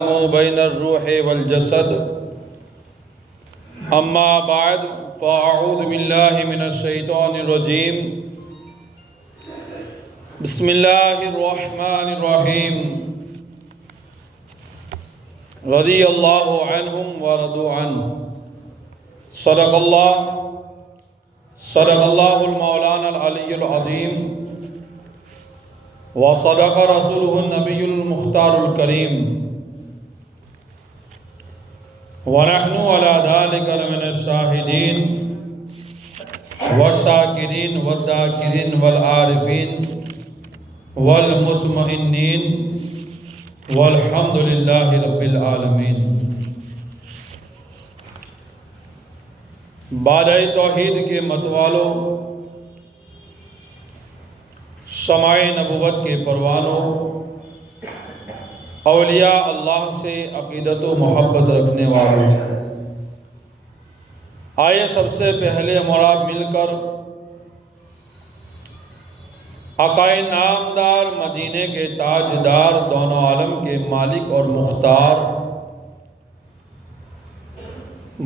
بين الروح والجسد اما بعد فاعوذ باللہ من الشیطان الرجیم بسم اللہ الرحمن الرحیم رضی اللہ عنہم ورضوا عنہ صدق اللہ المولانا العلی العظیم وصدق رسولہ النبی المختار الکریم وَنَحْنُ عَلَى ذَلِكَ لَمِنَ الشَّاهِدِينَ وَالشَّاكِرِينَ وَالذَّاكِرِينَ وَالْعَارِفِينَ وَالْمُطْمَئِنِّينَ وَالْحَمْدُ لِلَّهِ رَبِّ الْعَالَمِينَ۔ بادۂ توحید کے متوالوں، شمع نبوت کے پروانوں، اولیاء اللہ سے عقیدت و محبت رکھنے والوں، آئے سب سے پہلے مراد مل کر آقائے نامدار، مدینے کے تاجدار، دونوں عالم کے مالک اور مختار،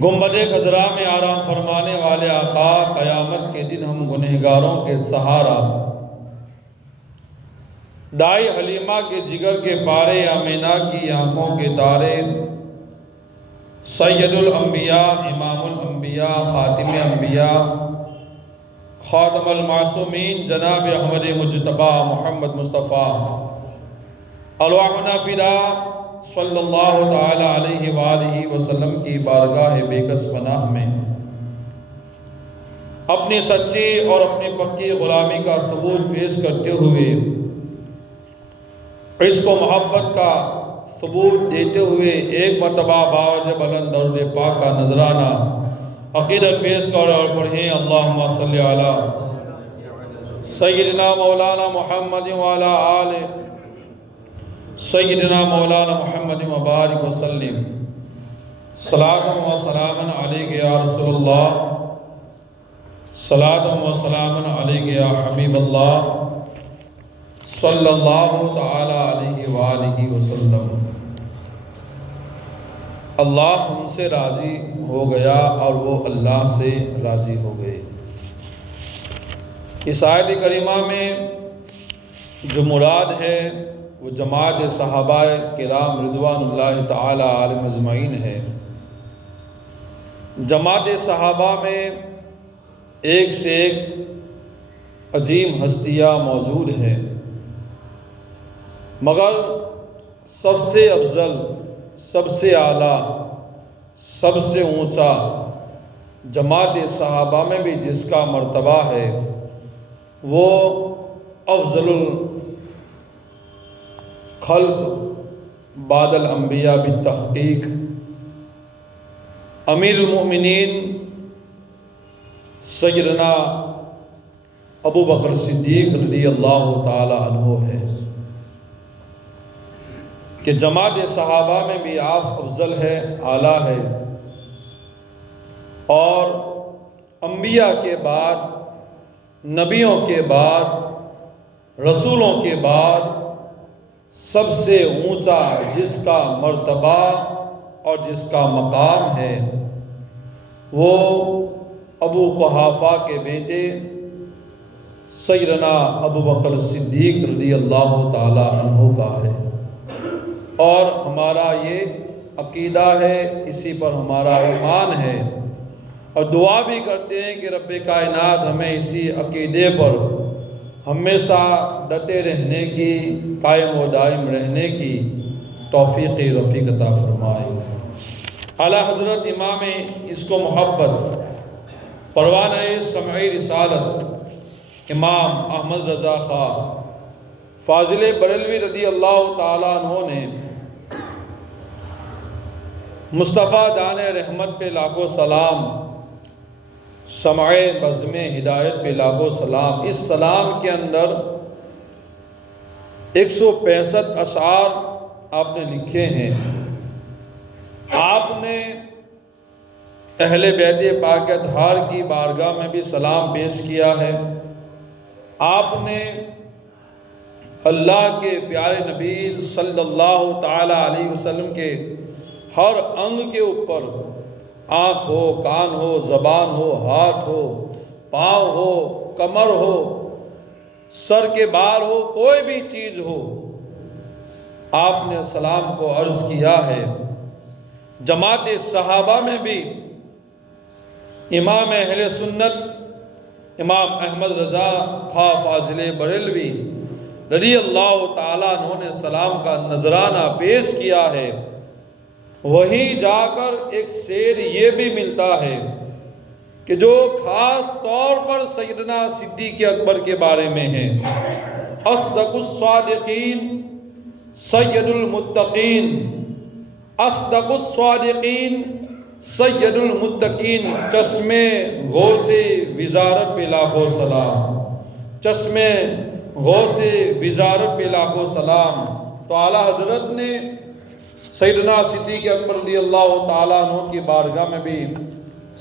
گنبد خضرا میں آرام فرمانے والے آقا، قیامت کے دن ہم گنہگاروں کے سہارا، دائی حلیمہ کے جگر کے پارے، آمینہ کی آنکھوں کے تارے، سید الانبیاء، امام الانبیاء، خاتم انبیاء، خاتم المعصومین، جناب احمد مجتبی محمد مصطفیٰ، ارواحنا فدا صلی اللہ تعالی علیہ وآلہ وسلم کی بارگاہ بیکس پناہ میں اپنی سچی اور اپنی پکی غلامی کا ثبوت پیش کرتے ہوئے، عشق و محبت کا ثبوت دیتے ہوئے، ایک مرتبہ باوجہ بلند درود پاک کا نذرانہ عقیدت پیش کر اور پڑھیں اللہم صلی علی سیدنا مولانا محمد وعلی آل سیدنا مولانا محمد مبارک وسلم صلاۃ و سلام علیک یا رسول اللہ، صلاۃ و سلام علیک یا حبیب اللہ صلی اللہ تعالی علیہ وآلہ وسلم۔ اللہ ہم سے راضی ہو گیا اور وہ اللہ سے راضی ہو گئے۔ اس آیت کریمہ میں جو مراد ہے وہ جماعت صحابہ کرام رضوان اللہ تعالی علیہم اجمعین ہے۔ جماعت صحابہ میں ایک سے ایک عظیم ہستیاں موجود ہیں، مگر سب سے افضل، سب سے اعلیٰ، سب سے اونچا جماعت صحابہ میں بھی جس کا مرتبہ ہے وہ افضل الخلق بعد الانبیاء بالتحقیق امیر المؤمنین سیدنا ابو بکر صدیق رضی اللہ تعالی عنہ ہے کہ جماعت صحابہ میں بھی آپ افضل ہے، اعلیٰ ہے، اور انبیاء کے بعد، نبیوں کے بعد، رسولوں کے بعد سب سے اونچا جس کا مرتبہ اور جس کا مقام ہے وہ ابو قحافہ کے بیٹے سیدنا ابو بکر صدیق رضی اللہ تعالی عنہ کا ہے، اور ہمارا یہ عقیدہ ہے، اسی پر ہمارا ایمان ہے، اور دعا بھی کرتے ہیں کہ رب کائنات ہمیں اسی عقیدے پر ہمیشہ ڈٹے رہنے کی، قائم و دائم رہنے کی توفیق رفیق عطا فرمائے۔ اعلیٰ حضرت امام عشق و محبت، پروانہ سمعی رسالت، امام احمد رضا خاں فاضل بریلوی رضی اللہ تعالیٰ عنہ نے مصطفیٰ دان رحمت پہ لاکھوں سلام، شمع بزم ہدایت پہ لاکھوں سلام، اس سلام کے اندر 165 اشعار آپ نے لکھے ہیں۔ آپ نے اہل بیت پاک اطہار کی بارگاہ میں بھی سلام پیش کیا ہے۔ آپ نے اللہ کے پیارے نبی صلی اللہ تعالی علیہ وسلم کے ہر انگ کے اوپر، آنکھ ہو، کان ہو، زبان ہو، ہاتھ ہو، پاؤں ہو، کمر ہو، سر کے بال ہو، کوئی بھی چیز ہو، آپ نے سلام کو عرض کیا ہے۔ جماعت صحابہ میں بھی امام اہل سنت امام احمد رضا خواہ فاضل بریلوی رضی اللہ تعالیٰ عنہ نے سلام کا نذرانہ پیش کیا ہے۔ وہیں جا کر ایک شعر یہ بھی ملتا ہے کہ جو خاص طور پر سیدنا صدیق اکبر کے بارے میں ہے، اصدق الصادقین سید المتقین، اصدق الصادقین سید المتقین، چشمے غوث وزارت پہ لاکھوں سلام، چشمے غوث وزارت پہ لاکھوں سلام۔ تو اعلیٰ حضرت نے سیدنا صدیق اکبر رضی اللہ تعالیٰ عنہ کی بارگاہ میں بھی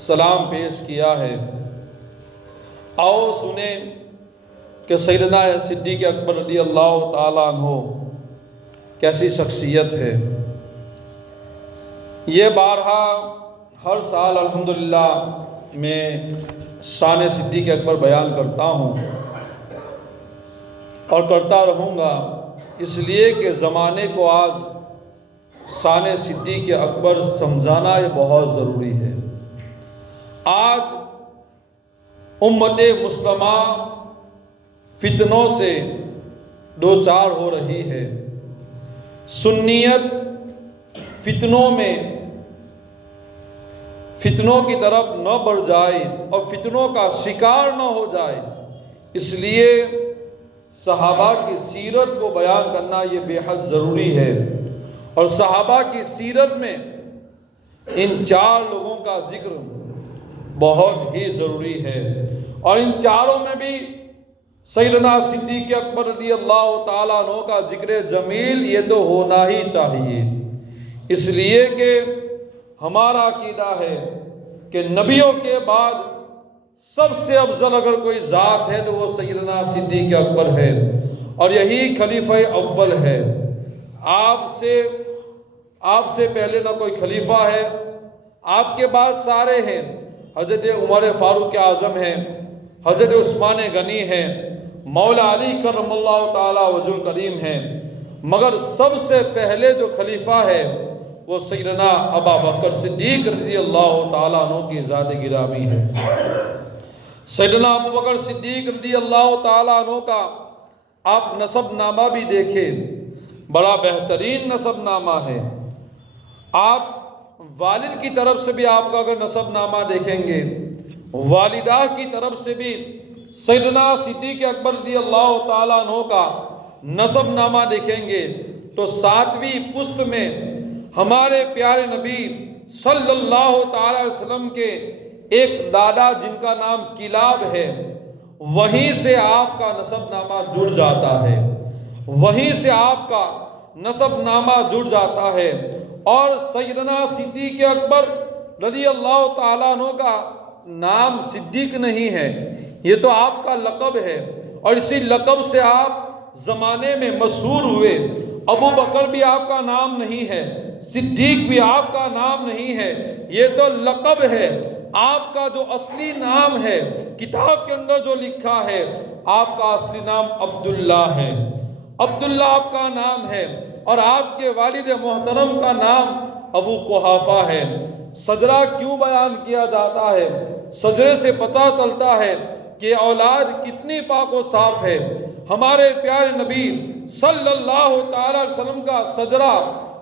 سلام پیش کیا ہے۔ آؤ سنیں کہ سیدنا صدیق اکبر رضی اللہ تعالیٰ عنہ کیسی شخصیت ہے۔ یہ بارہا ہر سال الحمدللہ میں شان صدیق اکبر بیان کرتا ہوں اور کرتا رہوں گا، اس لیے کہ زمانے کو آج شان صدیق اکبر سمجھانا یہ بہت ضروری ہے۔ آج امت مسلمہ فتنوں سے دوچار ہو رہی ہے۔ سنیت فتنوں کی طرف نہ بڑھ جائے اور فتنوں کا شکار نہ ہو جائے، اس لیے صحابہ کی سیرت کو بیان کرنا یہ بے حد ضروری ہے۔ اور صحابہ کی سیرت میں ان چار لوگوں کا ذکر بہت ہی ضروری ہے، اور ان چاروں میں بھی سیدنا صدیق اکبر رضی اللہ تعالیٰ عنہ کا ذکر جمیل یہ تو ہونا ہی چاہیے، اس لیے کہ ہمارا عقیدہ ہے کہ نبیوں کے بعد سب سے افضل اگر کوئی ذات ہے تو وہ سیدنا صدیق اکبر ہے، اور یہی خلیفہ اول ہے۔ آپ سے پہلے نہ کوئی خلیفہ ہے، آپ کے بعد سارے ہیں۔ حضرت عمر فاروق اعظم ہیں، حضرت عثمان غنی ہیں، مولا علی کرم اللہ تعالی وجہ الکریم ہیں، مگر سب سے پہلے جو خلیفہ ہے وہ سیدنا ابا بکر صدیق رضی اللہ تعالیٰ عنہ کی ذات گرامی ہے۔ سیدنا ابو بکر صدیق رضی اللہ تعالیٰ عنہ کا آپ نسب نامہ بھی دیکھیں، بڑا بہترین نسب نامہ ہے۔ آپ والد کی طرف سے بھی آپ کا اگر نسب نامہ دیکھیں گے، والدہ کی طرف سے بھی سیدنا صدیق اکبر رضی اللہ تعالیٰ عنہ کا نسب نامہ دیکھیں گے تو 7ویں پشت میں ہمارے پیارے نبی صلی اللہ تعالی وسلم کے ایک دادا جن کا نام کلاب ہے، وہیں سے آپ کا نسب نامہ جڑ جاتا ہے، وہیں سے آپ کا نسب نامہ جڑ جاتا ہے۔ اور سیدنا صدیق اکبر رضی اللہ تعالیٰ عنہ کا نام صدیق نہیں ہے، یہ تو آپ کا لقب ہے، اور اسی لقب سے آپ زمانے میں مشہور ہوئے۔ ابو بکر بھی آپ کا نام نہیں ہے، صدیق بھی آپ کا نام نہیں ہے، یہ تو لقب ہے۔ آپ کا جو اصلی نام ہے، کتاب کے اندر جو لکھا ہے، آپ کا اصلی نام عبداللہ ہے، عبداللہ آپ کا نام ہے، اور آپ کے والد محترم کا نام ابو قحافہ ہے۔ سجرہ کیوں بیان کیا جاتا ہے؟ سجرے سے پتہ چلتا ہے کہ اولاد کتنی پاک و صاف ہے۔ ہمارے پیارے نبی صلی اللہ تعالی وسلم کا سجرہ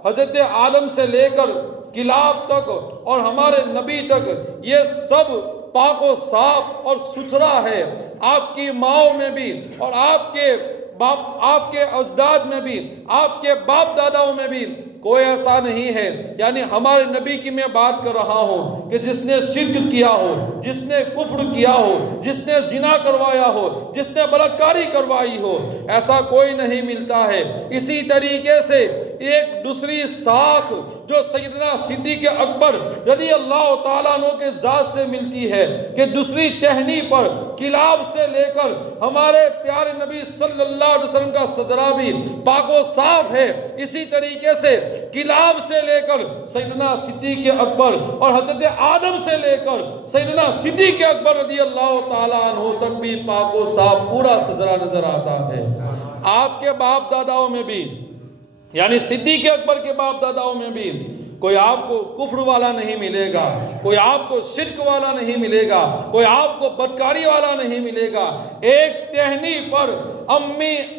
حضرت آدم سے لے کر کلاب تک اور ہمارے نبی تک یہ سب پاک و صاف اور ستھرا ہے۔ آپ کی ماؤں میں بھی اور آپ کے اجداد میں بھی، آپ کے باپ داداؤں میں بھی کوئی ایسا نہیں ہے۔ یعنی ہمارے نبی کی میں بات کر رہا ہوں کہ جس نے شرک کیا ہو، جس نے کفر کیا ہو، جس نے زنا کروایا ہو، جس نے بلاکاری کروائی ہو، ایسا کوئی نہیں ملتا ہے۔ اسی طریقے سے ایک دوسری ساکھ جو سیدنا صدیق اکبر رضی اللہ تعالیٰ عنہ کے ذات سے ملتی ہے کہ دوسری ٹہنی پر کلاب سے لے کر ہمارے پیارے نبی صلی اللہ علیہ وسلم کا صدرہ بھی پاک و صاف ہے، اسی طریقے سے کلاب سے لے کر سیدنا صدیق اکبر اور حضرت آدم سے لے کر سیدنا صدیق اکبر رضی اللہ تعالیٰ عنہ تک بھی پاک و صاف پورا صدرہ نظر آتا ہے۔ آپ کے باپ داداؤں میں بھی، یعنی صدیق اکبر کے باپ داداؤں میں بھی کوئی آپ کو کفر والا نہیں ملے گا، کوئی آپ کو شرک والا نہیں ملے گا، کوئی آپ کو بدکاری والا نہیں ملے گا۔ ایک ٹہنی پر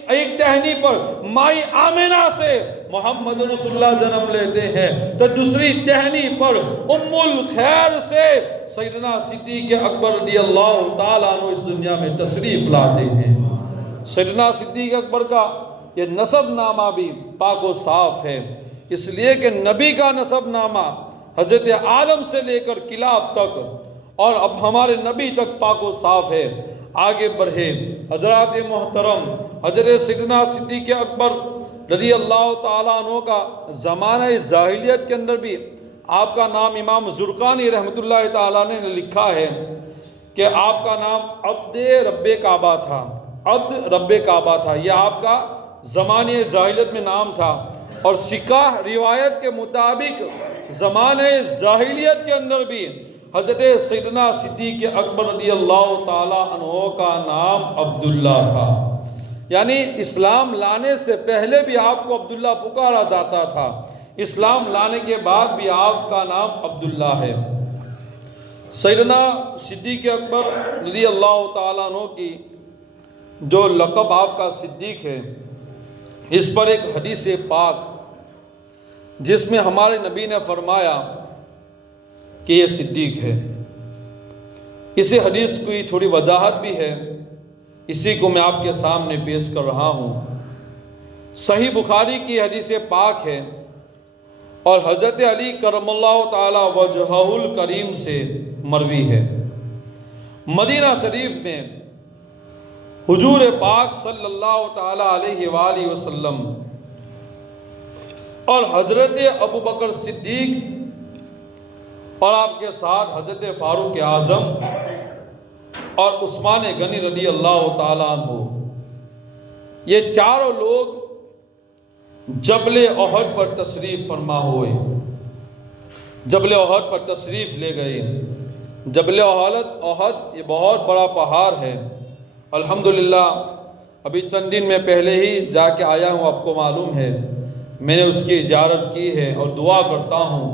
ایک ٹہنی پر مائی آمنہ سے محمد رسول اللہ جنم لیتے ہیں، تو دوسری ٹہنی پر ام الخیر سے سیدنا صدیق اکبر رضی اللہ تعالیٰ عنہ اس دنیا میں تشریف لاتے ہیں۔ سیدنا صدیق اکبر کا یہ نسب نامہ بھی پاک و صاف ہے، اس لیے کہ نبی کا نسب نامہ حضرت آدم سے لے کر کلاب تک اور اب ہمارے نبی تک پاک و صاف ہے۔ آگے بڑھے حضرات محترم، حضرت سیدنا صدیق اکبر رضی اللہ تعالیٰ عنہ کا زمانہ جاہلیت کے اندر بھی آپ کا نام امام زرقانی رحمۃ اللہ تعالیٰ نے لکھا ہے کہ آپ کا نام عبد رب کعبہ تھا، عبد رب کعبہ تھا، یہ آپ کا زمانہ جاہلیت میں نام تھا۔ اور سکاہ روایت کے مطابق زمانہ جاہلیت کے اندر بھی حضرت سیدنا صدیق اکبر رضی اللہ تعالیٰ عنہ کا نام عبداللہ تھا، یعنی اسلام لانے سے پہلے بھی آپ کو عبداللہ پکارا جاتا تھا، اسلام لانے کے بعد بھی آپ کا نام عبداللہ ہے۔ سیدنا صدیق اکبر رضی اللہ تعالیٰ عنہ کی جو لقب آپ کا صدیق ہے، اس پر ایک حدیث پاک جس میں ہمارے نبی نے فرمایا کہ یہ صدیق ہے، اسی حدیث کی تھوڑی وضاحت بھی ہے، اسی کو میں آپ کے سامنے پیش کر رہا ہوں۔ صحیح بخاری کی حدیث پاک ہے اور حضرت علی کرم اللہ تعالی وجہہ الکریم سے مروی ہے۔ مدینہ شریف میں حضور پاک صلی اللہ تعالی علیہ وآلہ وسلم اور حضرت ابو بکر صدیق اور آپ کے ساتھ حضرت فاروق اعظم اور عثمان غنی رضی اللہ تعالیٰ عنہ، یہ چاروں لوگ جبل احد پر تشریف فرما ہوئے، جبل احد پر تشریف لے گئے۔ جبل احد یہ بہت بڑا پہاڑ ہے، الحمدللہ ابھی چند دن میں پہلے ہی جا کے آیا ہوں، آپ کو معلوم ہے، میں نے اس کی زیارت کی ہے اور دعا کرتا ہوں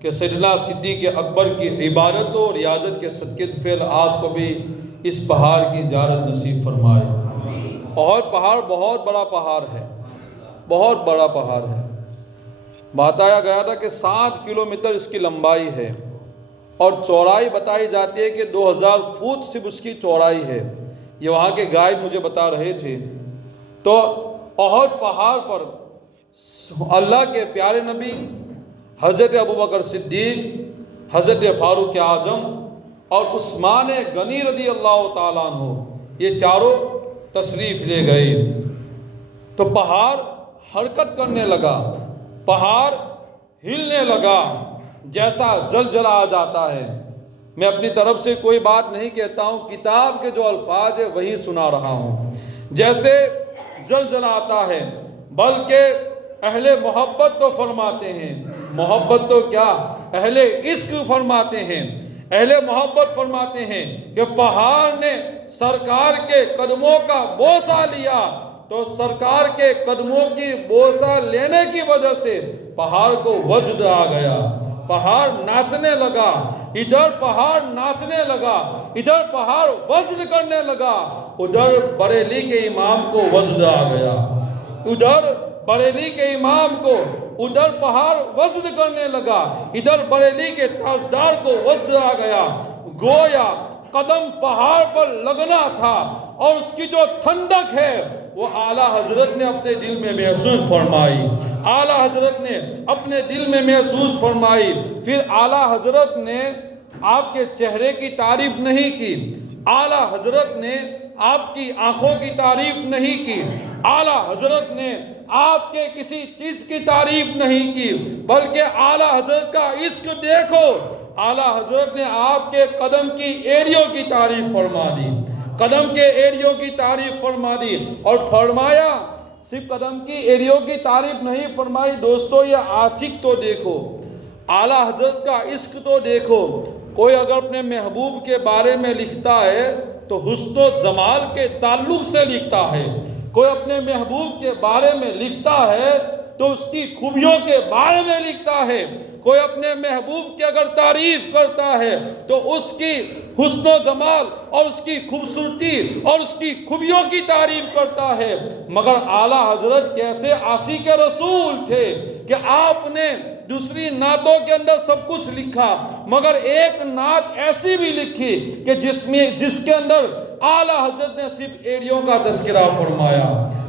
کہ سیدنا صدیق اکبر کی عبادت و ریاضت کے صدقے فعل آپ کو بھی اس پہاڑ کی زیارت نصیب فرمائے۔ احد پہاڑ بہت بڑا پہاڑ ہے، بہت بڑا پہاڑ ہے، بتایا گیا تھا کہ 7 کلومیٹر اس کی لمبائی ہے اور چوڑائی بتائی جاتی ہے کہ 2000 فٹ صرف اس کی چوڑائی ہے، یہ وہاں کے گائیڈ مجھے بتا رہے تھے۔ تو احد پہاڑ پر اللہ کے پیارے نبی حضرت ابو بکر صدیق، حضرت فاروق اعظم اور عثمان غنی رضی اللہ تعالیٰ عنہ، یہ چاروں تشریف لے گئے تو پہاڑ حرکت کرنے لگا، پہاڑ ہلنے لگا، جیسا زلزلہ آ جاتا ہے۔ میں اپنی طرف سے کوئی بات نہیں کہتا ہوں، کتاب کے جو الفاظ ہے وہی سنا رہا ہوں۔ جیسے زلزلہ آتا ہے، بلکہ اہل محبت تو فرماتے ہیں، محبت تو کیا اہل عشق فرماتے ہیں، اہل محبت فرماتے ہیں کہ پہاڑ نے سرکار کے قدموں کا بوسہ لیا تو سرکار کے قدموں کی بوسہ لینے کی وجہ سے پہاڑ کو وجد آ گیا، پہاڑ ناچنے لگا، ادھر پہاڑ ناچنے لگا، ادھر پہاڑ وزن کرنے لگا، ادھر بریلی کے امام کو وزن آ گیا، ادھر بریلی کے امام کو ادھر پہاڑ وزن کرنے لگا، ادھر بریلی کے تاجدار کو وزن آ گیا۔ گویا قدم پہاڑ پر لگنا تھا اور اس کی جو ٹھنڈک ہے وہ اعلیٰ حضرت نے اپنے دل میں محسوس فرمائی، اعلیٰ حضرت نے اپنے دل میں محسوس فرمائی۔ پھر اعلیٰ حضرت نے آپ کے چہرے کی تعریف نہیں کی، اعلیٰ حضرت نے آپ کی آنکھوں کی تعریف نہیں کی، اعلیٰ حضرت نے آپ کے کسی چیز کی تعریف نہیں کی، بلکہ اعلیٰ حضرت کا عشق دیکھو، اعلیٰ حضرت نے آپ کے قدم کی ایڑیوں کی تعریف فرما دی، قدم کے ایڑیوں کی تعریف فرما دی، اور فرمایا صرف قدم کی ایڑیوں کی تعریف نہیں فرمائی دوستو، یہ عاشق تو دیکھو، اعلیٰ حضرت کا عشق تو دیکھو۔ کوئی اگر اپنے محبوب کے بارے میں لکھتا ہے تو حسن و جمال کے تعلق سے لکھتا ہے، کوئی اپنے محبوب کے بارے میں لکھتا ہے تو اس کی خوبیوں کے بارے میں لکھتا ہے، کوئی اپنے محبوب کی اگر تعریف کرتا ہے تو اس کی حسن و جمال اور اس کی خوبصورتی اور اس کی خوبیوں کی تعریف کرتا ہے۔ مگر اعلیٰ حضرت کیسے عاشق رسول تھے کہ آپ نے دوسری نعتوں کے اندر سب کچھ لکھا، مگر ایک نعت ایسی بھی لکھی کہ جس کے اندر اعلیٰ حضرت نے صرف ایڑیوں کا تذکرہ فرمایا،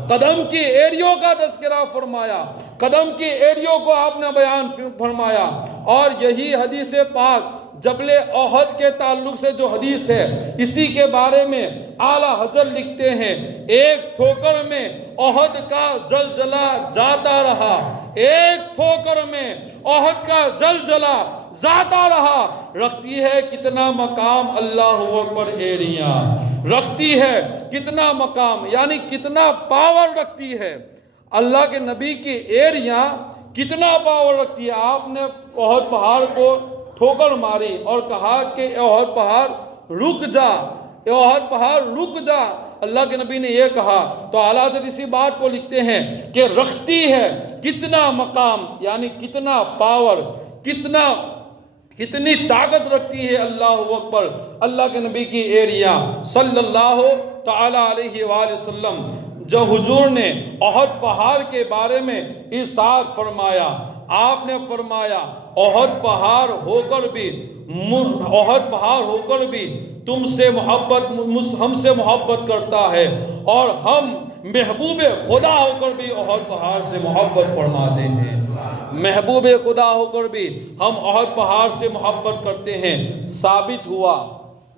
قدم کی ایڑیوں کا تذکرہ فرمایا، قدم کی ایڑیوں کو آپ نے بیان فرمایا۔ اور یہی حدیث پاک جبل احد کے تعلق سے جو حدیث ہے، اسی کے بارے میں اعلیٰ حضرت لکھتے ہیں، ایک ٹھوکر میں احد کا زلزلہ جاتا رہا، ایک ٹھوکر میں احد کا زلزلہ جاتا رہا، رکھتی ہے کتنا مقام اللہ اکبر ایڑیاں، رکھتی ہے کتنا مقام، یعنی کتنا پاور رکھتی ہے اللہ کے نبی کی ایڑیاں، کتنا پاور رکھتی ہے۔ آپ نے احد پہاڑ کو ٹھوکر ماری اور کہا کہ احد پہاڑ رک جا، احد پہاڑ رک جا، اللہ کے نبی نے یہ کہا تو اعلیٰ حضرت اسی بات کو لکھتے ہیں کہ رکھتی ہے کتنا مقام، یعنی کتنا پاور، کتنی طاقت رکھتی ہے اللہ اکبر اللہ کے نبی کی ایڑیاں صلی اللہ تعالیٰ علیہ وآلہ وسلم۔ جو حضور نے احد پہاڑ کے بارے میں ارشاد فرمایا، آپ نے فرمایا احد پہاڑ ہو کر بھی تم سے محبت، ہم سے محبت کرتا ہے، اور ہم محبوب خدا ہو کر بھی احد پہاڑ سے محبت فرماتے ہیں، محبوب خدا ہو کر بھی ہم احد پہاڑ سے محبت کرتے ہیں۔ ثابت ہوا،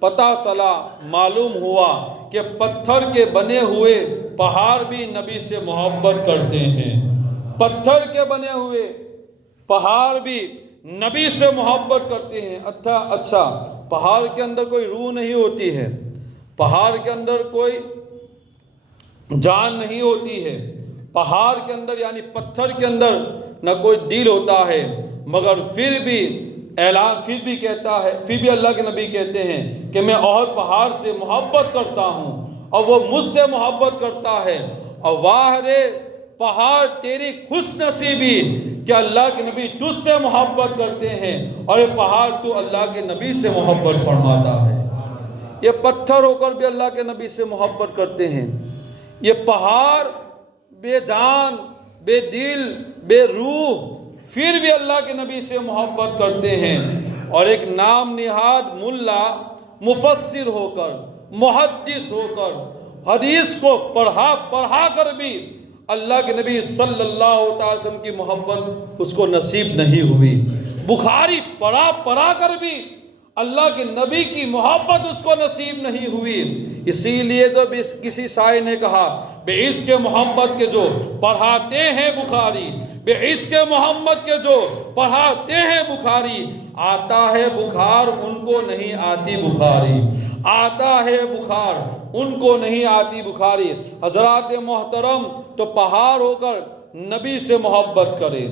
پتہ چلا، معلوم ہوا کہ پتھر کے بنے ہوئے پہاڑ بھی نبی سے محبت کرتے ہیں، پتھر کے بنے ہوئے پہاڑ بھی نبی سے محبت کرتے ہیں۔ اچھا پہاڑ کے اندر کوئی روح نہیں ہوتی ہے، پہاڑ کے اندر کوئی جان نہیں ہوتی ہے، پہاڑ کے اندر یعنی پتھر کے اندر نہ کوئی دل ہوتا ہے، مگر پھر بھی اعلان پھر بھی اللہ کے نبی کہتے ہیں کہ میں احد پہاڑ سے محبت کرتا ہوں اور وہ مجھ سے محبت کرتا ہے، اور واہ رے پہاڑ تیری خوش نصیبی کہ اللہ کے نبی تجھ سے محبت کرتے ہیں، اور یہ پہاڑ تو اللہ کے نبی سے محبت فرماتا ہے، یہ پتھر ہو کر بھی اللہ کے نبی سے محبت کرتے ہیں، یہ پہاڑ بے جان، بے دل، بے روح، پھر بھی اللہ کے نبی سے محبت کرتے ہیں۔ اور ایک نام نہاد ملا مفسر ہو کر، محدث ہو کر، حدیث کو پڑھا کر بھی اللہ کے نبی صلی اللہ علیہ وسلم کی محبت اس کو نصیب نہیں ہوئی، بخاری پڑھا کر بھی اللہ کے نبی کی محبت اس کو نصیب نہیں ہوئی۔ اسی لیے تو کسی شاعر نے کہا بے عشق محمد کے جو پڑھاتے ہیں بخاری، بے عشق محمد کے جو پڑھاتے ہیں بخاری، آتا ہے بخار ان کو نہیں آتی بخاری، آتا ہے بخار ان کو نہیں آتی بخاری۔ حضرات محترم تو پہاڑ ہو کر نبی سے محبت کرے،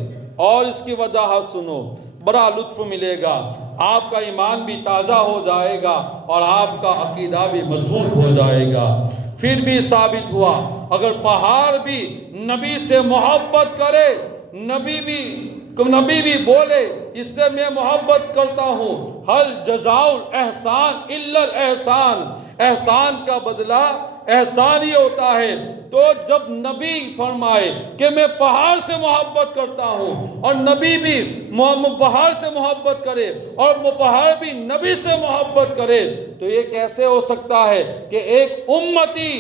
اور اس کی وجاہت سنو، بڑا لطف ملے گا، آپ کا ایمان بھی تازہ ہو جائے گا اور آپ کا عقیدہ بھی مضبوط ہو جائے گا۔ پھر بھی ثابت ہوا اگر پہاڑ بھی نبی سے محبت کرے، نبی بھی بولے اس سے میں محبت کرتا ہوں، حل جزاء الاحسان الا الاحسان، احسان کا بدلہ احسان ہی ہوتا ہے۔ تو جب نبی فرمائے کہ میں پہاڑ سے محبت کرتا ہوں، اور نبی بھی پہاڑ سے محبت کرے اور وہ پہاڑ بھی نبی سے محبت کرے، تو یہ کیسے ہو سکتا ہے کہ ایک امتی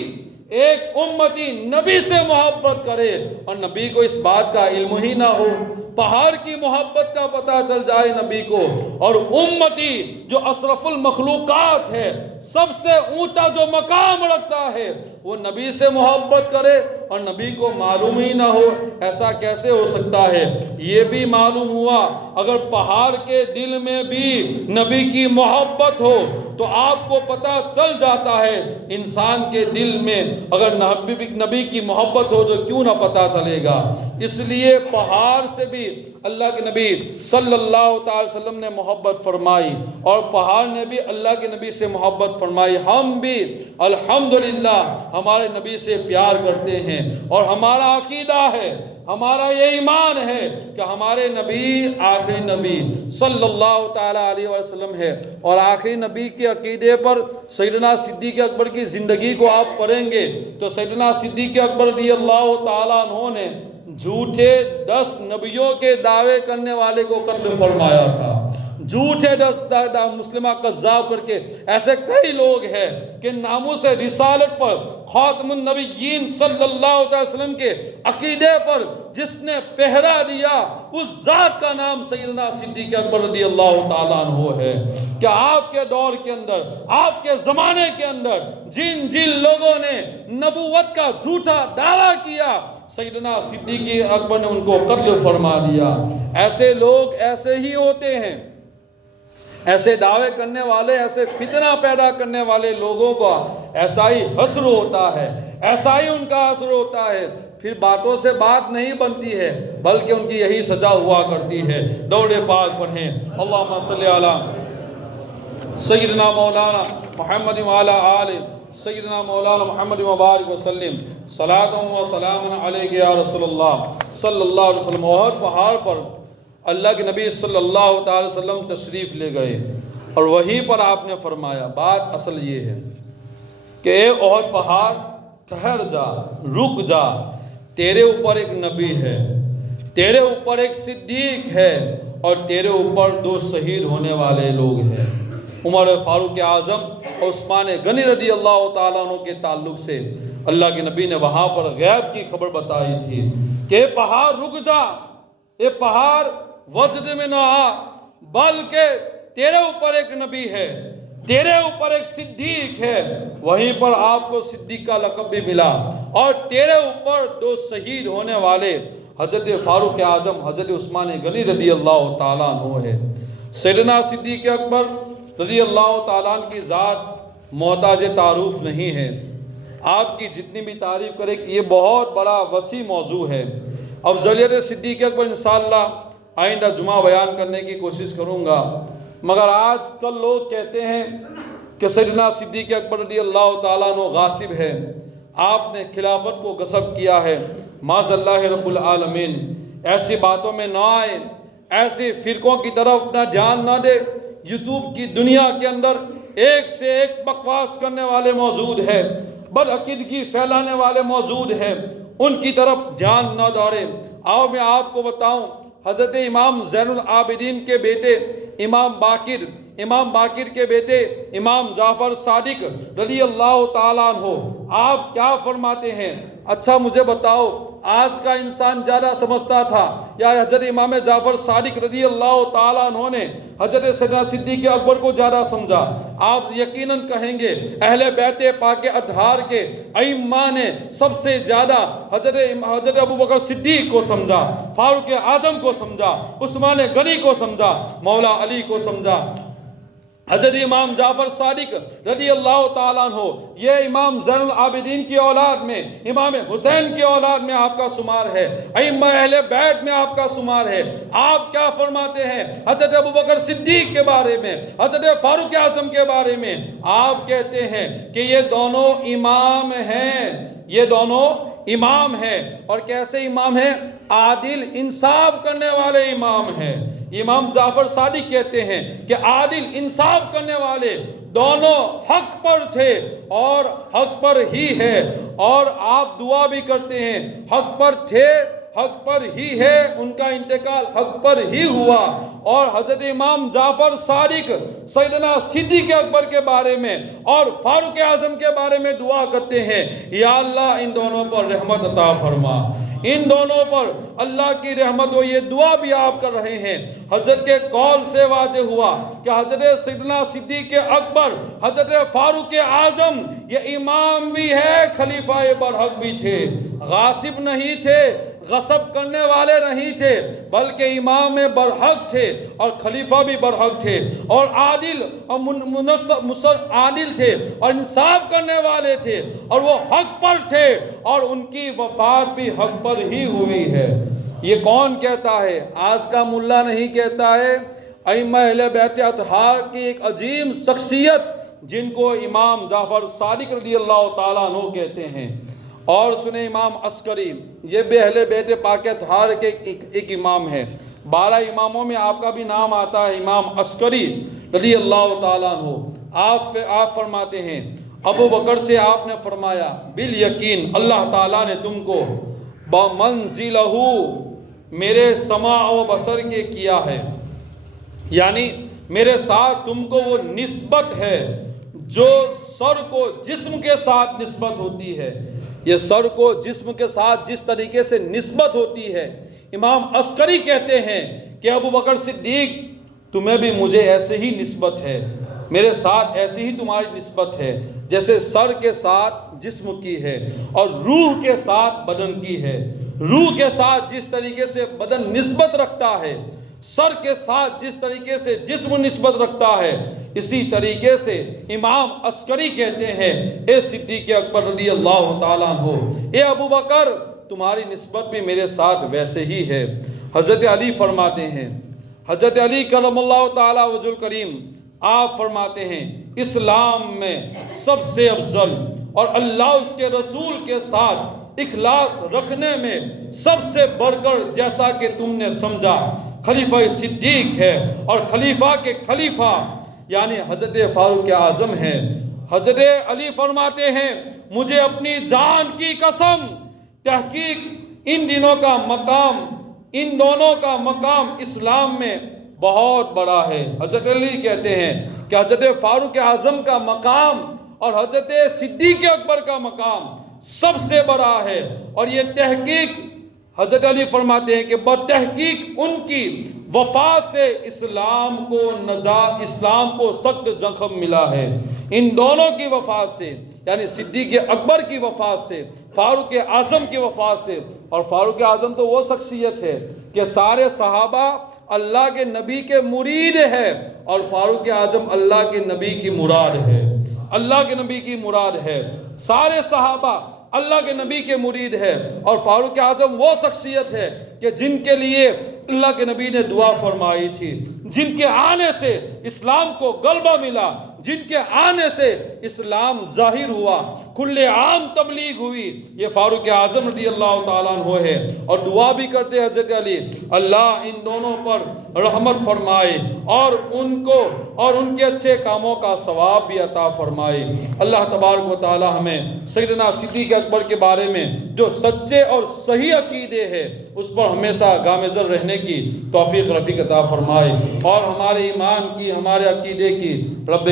نبی سے محبت کرے اور نبی کو اس بات کا علم ہی نہ ہو؟ پہاڑ کی محبت کا پتہ چل جائے نبی کو، اور امتی جو اشرف المخلوقات ہے، سب سے اونچا جو مقام رکھتا ہے، وہ نبی سے محبت کرے اور نبی کو معلوم ہی نہ ہو، ایسا کیسے ہو سکتا ہے؟ یہ بھی معلوم ہوا اگر پہاڑ کے دل میں بھی نبی کی محبت ہو تو آپ کو پتہ چل جاتا ہے انسان کے دل میں اگر نبی کی محبت ہو تو کیوں نہ پتہ چلے گا۔ اس لیے پہاڑ سے بھی اللہ کے نبی صلی اللہ تعالی وسلم نے محبت فرمائی اور پہاڑ نے بھی اللہ کے نبی سے محبت فرمائی۔ ہم بھی الحمدللہ ہمارے نبی سے پیار کرتے ہیں اور ہمارا عقیدہ ہے، ہمارا یہ ایمان ہے کہ ہمارے نبی آخری نبی صلی اللہ تعالیٰ علیہ وسلم ہے۔ اور آخری نبی کے عقیدے پر سیدنا صدیق اکبر کی زندگی کو آپ پڑھیں گے تو سیدنا صدیق اکبر رضی اللہ تعالیٰ عنہ نے جھوٹے 10 نبیوں کے دعوے کرنے والے کو قتل فرمایا تھا، جھوٹے 10 مسلمہ قذاب کر کے۔ ایسے کئی لوگ ہیں کہ ناموس رسالت پر، خاتم النبیین صلی اللہ علیہ وسلم کے عقیدے پر جس نے پہرا دیا اس ذات کا نام سیدنا صدیق اکبر رضی اللہ تعالیٰ عنہ ہے۔ کہ آپ کے دور کے اندر، آپ کے زمانے کے اندر جن لوگوں نے نبوت کا جھوٹا دعویٰ کیا، سیدنا صدیق اکبر نے ان کو قتل فرما دیا۔ ایسے لوگ ایسے ہی ہوتے ہیں، ایسے دعوے کرنے والے، ایسے فتنہ پیدا کرنے والے لوگوں کا ایسا ہی حسر ہوتا ہے، ایسا ہی ان کا حسر ہوتا ہے۔ پھر باتوں سے بات نہیں بنتی ہے بلکہ ان کی یہی سزا ہوا کرتی ہے۔ درود پاک پڑھیں، اللہم صلی علی سیدنا مولانا محمد وعلی آل سیدنا مولانا محمد مبارک وسلم، صلاۃ و سلام علیک یا رسول اللہ صلی اللہ علیہ وسلم۔ احد پہاڑ پر اللہ کے نبی صلی اللہ تعالی وسلم تشریف لے گئے اور وہیں پر آپ نے فرمایا، بات اصل یہ ہے کہ اے احد پہاڑ ٹھہر جا، رک جا، تیرے اوپر ایک نبی ہے، تیرے اوپر ایک صدیق ہے اور تیرے اوپر 2 شہید ہونے والے لوگ ہیں۔ عمر فاروق اعظم اور عثمان غنی رضی اللہ تعالیٰ عنہ کے تعلق سے اللہ کے نبی نے وہاں پر غیب کی خبر بتائی تھی کہ اے پہاڑ رک جا، اے پہاڑ وجد میں نہ آ، بلکہ تیرے اوپر ایک نبی ہے، تیرے اوپر ایک صدیق ہے۔ وہیں پر آپ کو صدیق کا لقب بھی ملا اور تیرے اوپر 2 شہید ہونے والے حضرت فاروق اعظم، حضرت عثمان غنی رضی اللہ تعالیٰ عنہ ہے۔ سیدنا صدیق اکبر رضی اللہ تعالیٰ عنہ کی ذات محتاج تعارف نہیں ہے، آپ کی جتنی بھی تعریف کرے کہ یہ بہت بڑا وسیع موضوع ہے۔ افضلیت صدیق اکبر انشاءاللہ آئندہ جمعہ بیان کرنے کی کوشش کروں گا، مگر آج کل لوگ کہتے ہیں کہ سیدنا صدیق اکبر رضی اللہ تعالیٰ عنہ غاصب ہے، آپ نے خلافت کو غصب کیا ہے۔ معاذ اللہ رب العالمین، ایسی باتوں میں نہ آئے، ایسے فرقوں کی طرف اپنا دھیان نہ دے۔ یوٹیوب کی دنیا کے اندر ایک سے ایک بکواس کرنے والے موجود ہیں، بدعقیدگی پھیلانے والے موجود ہیں، ان کی طرف دھیان نہ دوڑے۔ آؤ میں آپ کو بتاؤں، حضرت امام زین العابدین کے بیٹے امام باقر کے بیٹے امام جعفر صادق رضی اللہ تعالیٰ عنہ آپ کیا فرماتے ہیں؟ اچھا مجھے بتاؤ، آج کا انسان زیادہ سمجھتا تھا یا حضرت امام جعفر صادق رضی اللہ تعالیٰ عنہ نے حضرت سیدنا صدیق اکبر کو زیادہ سمجھا؟ آپ یقیناً کہیں گے اہل بیت پاک اطہار کے ائمہ نے سب سے زیادہ حضرت ابوبکر صدیق کو سمجھا، فاروق اعظم کو سمجھا، عثمان غنی کو سمجھا، مولا علی کو سمجھا۔ حضرت امام جعفر صادق رضی اللہ تعالیٰ عنہ یہ امام زین العابدین کی اولاد میں، امام حسین کی اولاد میں آپ کا شمار ہے، ائمہ اہل بیت میں آپ کا شمار ہے۔ آپ کیا فرماتے ہیں حضرت ابوبکر صدیق کے بارے میں، حضرت فاروق اعظم کے بارے میں؟ آپ کہتے ہیں کہ یہ دونوں امام ہیں، یہ دونوں امام ہیں، اور کیسے امام ہیں؟ عادل انصاف کرنے والے امام ہیں۔ امام جعفر صادق کہتے ہیں کہ عادل انصاف کرنے والے دونوں حق پر تھے اور حق پر ہی ہے، اور آپ دعا بھی کرتے ہیں حق پر تھے، حق پر ہی ہے، ان کا انتقال حق پر ہی ہوا۔ اور حضرت امام جعفر صادق سیدنا صدیق اکبر کے بارے میں اور فاروق اعظم کے بارے میں دعا کرتے ہیں، یا اللہ ان دونوں پر رحمت عطا فرما، ان دونوں پر اللہ کی رحمت ہو۔ یہ دعا بھی آپ کر رہے ہیں۔ حضرت کے قول سے واضح ہوا کہ حضرت سیدنا صدیق اکبر، حضرت فاروق اعظم یہ امام بھی ہے، خلیفہ برحق بھی تھے، غاصب نہیں تھے، غصب کرنے والے نہیں تھے، بلکہ امام برحق تھے اور خلیفہ بھی برحق تھے، اور عادل اور عادل تھے اور انصاف کرنے والے تھے، اور وہ حق پر تھے، اور ان کی وفات بھی حق پر ہی ہوئی ہے۔ یہ کون کہتا ہے؟ آج کا ملا نہیں کہتا ہے، ائمہ اہل بیت اطہار کی ایک عظیم شخصیت جن کو امام جعفر صادق رضی اللہ تعالیٰ عنہ کہتے ہیں۔ اور سنیں امام عسکری، یہ بھی اہل بیت پاک اطہار کے ایک امام ہے۔ 12 اماموں میں آپ کا بھی نام آتا ہے، امام عسکری رضی اللہ تعالیٰ عنہ۔ آپ فرماتے ہیں، ابو بکر سے آپ نے فرمایا، بالیقین اللہ تعالیٰ نے تم کو بمنزلہ میرے سماع و بصر کے کیا ہے، یعنی میرے ساتھ تم کو وہ نسبت ہے جو سر کو جسم کے ساتھ نسبت ہوتی ہے۔ یہ سر کو جسم کے ساتھ جس طریقے سے نسبت ہوتی ہے، امام عسکری کہتے ہیں کہ ابو بکر صدیق تمہیں بھی مجھے ایسے ہی نسبت ہے، میرے ساتھ ایسی ہی تمہاری نسبت ہے جیسے سر کے ساتھ جسم کی ہے اور روح کے ساتھ بدن کی ہے۔ روح کے ساتھ جس طریقے سے بدن نسبت رکھتا ہے، سر کے ساتھ جس طریقے سے جسم نسبت رکھتا ہے، اسی طریقے سے امام عسکری کہتے ہیں، اے صدیق اکبر رضی اللہ تعالیٰ عنہ، اے ابو بکر تمہاری نسبت بھی میرے ساتھ ویسے ہی ہے۔ حضرت علی فرماتے ہیں، حضرت علی کرم اللہ تعالیٰ وجہ الکریم، آپ فرماتے ہیں اسلام میں سب سے افضل اور اللہ اس کے رسول کے ساتھ اخلاص رکھنے میں سب سے بڑھ کر جیسا کہ تم نے سمجھا خلیفہ صدیق ہے، اور خلیفہ کے خلیفہ یعنی حضرت فاروق اعظم ہے۔ حضرت علی فرماتے ہیں، مجھے اپنی جان کی قسم، تحقیق ان دونوں کا مقام اسلام میں بہت بڑا ہے۔ حضرت علی کہتے ہیں کہ حضرت فاروق اعظم کا مقام اور حضرت صدیق اکبر کا مقام سب سے بڑا ہے، اور یہ تحقیق حضرت علی فرماتے ہیں کہ بتحقیق ان کی وفات سے اسلام کو سخت زخم ملا ہے۔ ان دونوں کی وفات سے، یعنی صدیق اکبر کی وفات سے، فاروق اعظم کی وفات سے، اور فاروق اعظم تو وہ شخصیت ہے کہ سارے صحابہ اللہ کے نبی کے مرید ہے، اور فاروق اعظم اللہ کے نبی کی مراد ہے، اللہ کے نبی کی مراد ہے۔ سارے صحابہ اللہ کے نبی کے مرید ہے، اور فاروق اعظم وہ شخصیت ہے کہ جن کے لیے اللہ کے نبی نے دعا فرمائی تھی، جن کے آنے سے اسلام کو غلبہ ملا، جن کے آنے سے اسلام ظاہر ہوا، کل عام تبلیغ ہوئی، یہ فاروق اعظم رضی اللہ تعالیٰ عنہ ہے۔ اور دعا بھی کرتے حضرت علی، اللہ ان دونوں پر رحمت فرمائے اور ان کو اور ان کے اچھے کاموں کا ثواب بھی عطا فرمائے۔ اللہ تبارک و تعالی ہمیں سیدنا صدیق اکبر کے بارے میں جو سچے اور صحیح عقیدے ہیں اس پر ہمیشہ گامزن رہنے کی توفیق رفیق عطا فرمائے، اور ہمارے ایمان کی، ہمارے عقیدے کی رب